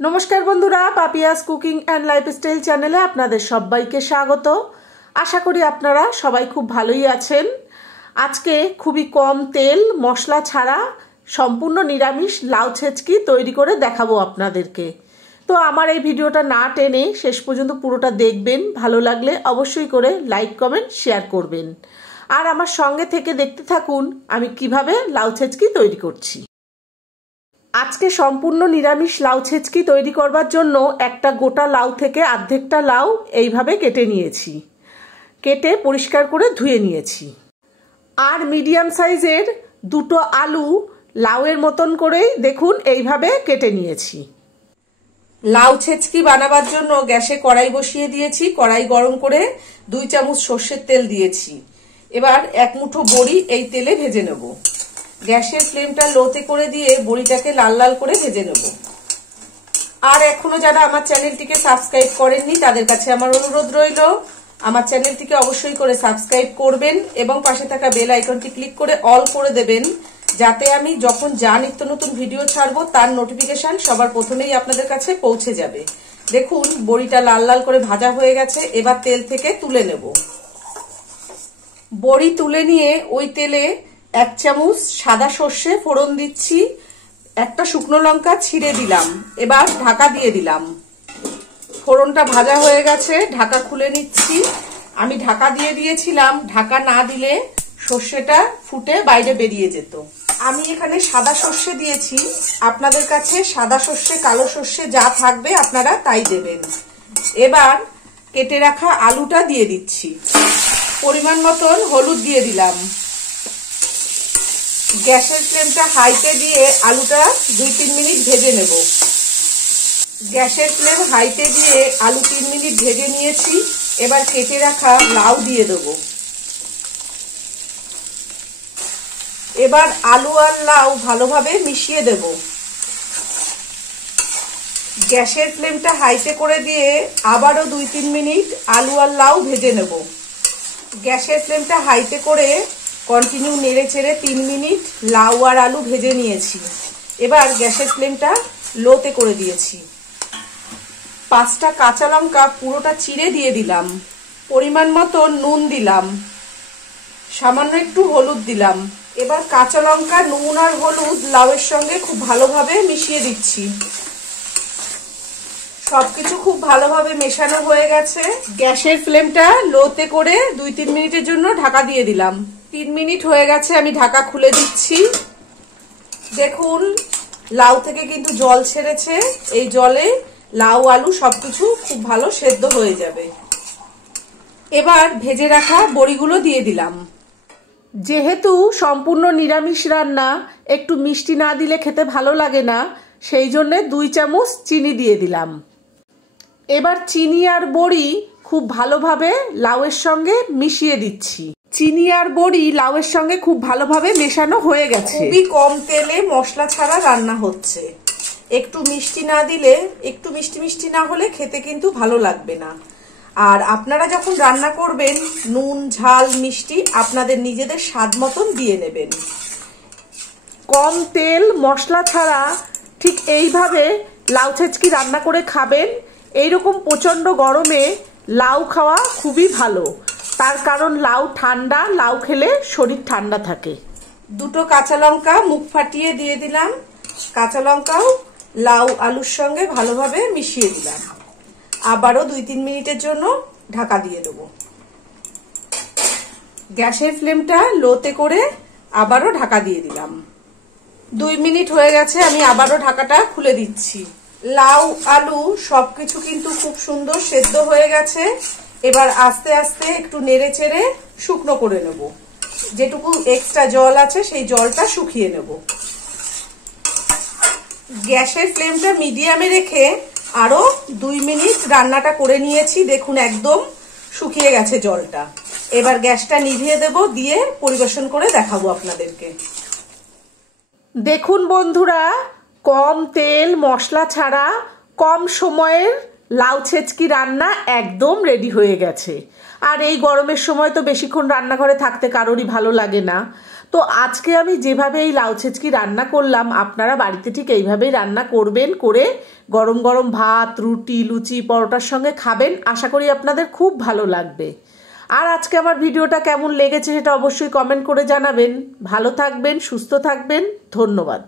নমস্কার বন্ধুরা, Papiya's cooking and lifestyle চ্যানেলে আপনাদের সবাইকে স্বাগত। আশা করি আপনারা সবাই খুব ভালোই আছেন। আজকে খুবই কম তেল মশলা ছাড়া সম্পূর্ণ নিরামিষ লাউ ছেচকি তৈরি করে দেখাবো আপনাদেরকে। তো আমার এই ভিডিওটা না টেনে শেষ পর্যন্ত পুরোটা দেখবেন। ভালো লাগলে অবশ্যই করে লাইক কমেন্ট শেয়ার করবেন, আর আমার সঙ্গে থেকে দেখতে থাকুন আমি কিভাবে লাউ ছেচকি তৈরি করছি। আজকে সম্পূর্ণ নিরামিষ লাউ ছেচকি তৈরি করবার জন্য একটা গোটা লাউ থেকে অর্ধেকটা লাউ এইভাবে কেটে নিয়েছি, কেটে পরিষ্কার করে ধুয়ে নিয়েছি। আর মিডিয়াম সাইজের দুটো আলু লাউয়ের মতন করেই দেখুন এইভাবে কেটে নিয়েছি। লাউ ছেচকি বানাবার জন্য গ্যাসে কড়াই বসিয়ে দিয়েছি। কড়াই গরম করে 2 চামচ সর্ষের তেল দিয়েছি। এবার এক মুঠো বড়ি এই তেলে ভেজে নেব। গ্যাসের ফ্লেমটা লোতে করে দিয়ে বড়িটাকে লাল লাল করে ভেজে নেব। আর এখনো যারা আমার চ্যানেলটিকে সাবস্ক্রাইব করেননি তাদের কাছে আমার অনুরোধ রইল, আমার চ্যানেলটিকে অবশ্যই করে সাবস্ক্রাইব করবেন এবং পাশে থাকা বেল আইকনটি ক্লিক করে অল করে দেবেন, যাতে আমি যখন যা নিত্য নতুন ভিডিও ছাড়বো তার নোটিফিকেশন সবার প্রথমেই আপনাদের কাছে পৌঁছে যাবে। দেখুন বড়িটা লাল লাল করে ভাজা হয়ে গেছে। এবার তেল থেকে তুলে নেব। বড়ি তুলে নিয়ে ওই তেলে 1 চামচ সাদা সর্ষে ফোড়ন দিচ্ছি, একটা শুকনো লঙ্কা ছিঁড়ে দিলাম। এবার ঢাকা দিয়ে দিলাম। ফোড়নটা ভাজা হয়ে গেছে, ঢাকা খুলে নিচ্ছি। আমি ঢাকা দিয়ে দিয়েছিলাম, ঢাকা না দিলে সর্ষেটা ফুটে বাইরে বেরিয়ে যেত। আমি এখানে সাদা সর্ষে দিয়েছি, আপনাদের কাছে সাদা সর্ষে কালো সর্ষে যা থাকবে আপনারা তাই দেবেন। এবার কেটে রাখা আলুটা দিয়ে দিচ্ছি, পরিমাণ মতন হলুদ দিয়ে দিলাম। গ্যাসের ফ্লেমটা হাইতে দিয়ে আলুটা 2-3 মিনিট ভেজে নেব। গ্যাসের ফ্লেম হাইতে দিয়ে আলু 3 মিনিট ভেজে নিয়েছি। এবার কেটে রাখা লাউ দিয়ে দেব। এবার আলু আর লাউ ভালোভাবে মিশিয়ে দেব। গ্যাসের ফ্লেমটা হাইতে করে দিয়ে আবারও 2-3 মিনিট আলু আর লাউ ভেজে নেব। গ্যাসের ফ্লেমটা হাইতে করে কন্টিনিউ নেড়ে চেড়ে 3 মিনিট লাউ আর আলু ভেজে নিয়েছি। এবার গ্যাসের ফ্লেমটা লোতে করে দিয়েছি। 5টা কাঁচা লঙ্কা পুরোটা চিড়ে দিয়ে দিলাম। পরিমাণ মতো নুন দিলাম, সামান্য একটু হলুদ দিলাম। এবার কাঁচা লঙ্কা, নুন আর হলুদ লাউয়ের সঙ্গে খুব ভালোভাবে মিশিয়ে দিচ্ছি। সবকিছু খুব ভালোভাবে মেশানো হয়ে গেছে। গ্যাসের ফ্লেমটা লোতে করে 2-3 মিনিটের জন্য ঢাকা দিয়ে দিলাম। 3 মিনিট হয়ে গেছে, আমি ঢাকা খুলে দিচ্ছি। দেখুন লাউ থেকে কিন্তু জল ছেড়েছে। এই জলে লাউ আলু সবকিছু খুব ভালো সেদ্ধ হয়ে যাবে। এবার ভেজে রাখা বড়িগুলো দিয়ে দিলাম। যেহেতু সম্পূর্ণ নিরামিষ রান্না, একটু মিষ্টি না দিলে খেতে ভালো লাগে না, সেই জন্যে 2 চামচ চিনি দিয়ে দিলাম। এবার চিনি আর বড়ি খুব ভালোভাবে লাউয়ের সঙ্গে মিশিয়ে দিচ্ছি। চিনি আর বড়ি লাউয়ের সঙ্গে খুব ভালোভাবে মেশানো হয়ে গেছে। খুবই কম তেলে মশলা ছাড়া রান্না হচ্ছে। একটু মিষ্টি না দিলে, একটু মিষ্টি মিষ্টি না হলে খেতে কিন্তু ভালো লাগবে না। আর আপনারা যখন রান্না করবেন নুন ঝাল মিষ্টি আপনাদের নিজেদের স্বাদ মতন দিয়ে নেবেন। কম তেল মশলা ছাড়া ঠিক এইভাবে লাউ ছেচকি রান্না করে খাবেন। এইরকম প্রচণ্ড গরমে লাউ খাওয়া খুবই ভালো, তার কারণ লাউ ঠান্ডা, লাউ খেলে শরীর ঠান্ডা থাকে। 2টো কাঁচা লঙ্কা মুখ ফাটিয়ে দিয়ে দিলাম। কাঁচা লঙ্কাও লাউ আলুর সঙ্গে ভালোভাবে মিশিয়ে দিলাম। আবারও 2-3 মিনিটের জন্য ঢাকা দিয়ে দেব। গ্যাসের ফ্লেমটা লোতে করে আবারও ঢাকা দিয়ে দিলাম। 2 মিনিট হয়ে গেছে, আমি আবারও ঢাকাটা খুলে দিচ্ছি। লাউ আলু সবকিছু কিন্তু খুব সুন্দর সেদ্ধ হয়ে গেছে। এবার আস্তে আস্তে একটু নেড়ে চেড়ে শুকনো করে নেব। যেটুকু এক্সট্রা জল আছে সেই জলটা শুকিয়ে নেব। গ্যাসের ফ্লেমটা মিডিয়ামে রেখে আরো 2 মিনিট রান্নাটা করে নিয়েছি। দেখুন একদম শুকিয়ে গেছে জলটা। এবার গ্যাসটা নিভিয়ে দেব, দিয়ে পরিবেশন করে দেখাবো আপনাদেরকে। দেখুন বন্ধুরা, কম তেল মশলা ছাড়া কম সময়ের লাউ ছেচকি রান্না একদম রেডি হয়ে গেছে। আর এই গরমের সময় তো বেশিক্ষণ রান্নাঘরে থাকতে কারোরই ভালো লাগে না। তো আজকে আমি যেভাবে এই লাউ ছেচকি রান্না করলাম, আপনারা বাড়িতে ঠিক এইভাবেই রান্না করবেন, করে গরম গরম ভাত, রুটি, লুচি, পরোটার সঙ্গে খাবেন। আশা করি আপনাদের খুব ভালো লাগবে। আর আজকে আমার ভিডিওটা কেমন লেগেছে সেটা অবশ্যই কমেন্ট করে জানাবেন। ভালো থাকবেন, সুস্থ থাকবেন। ধন্যবাদ।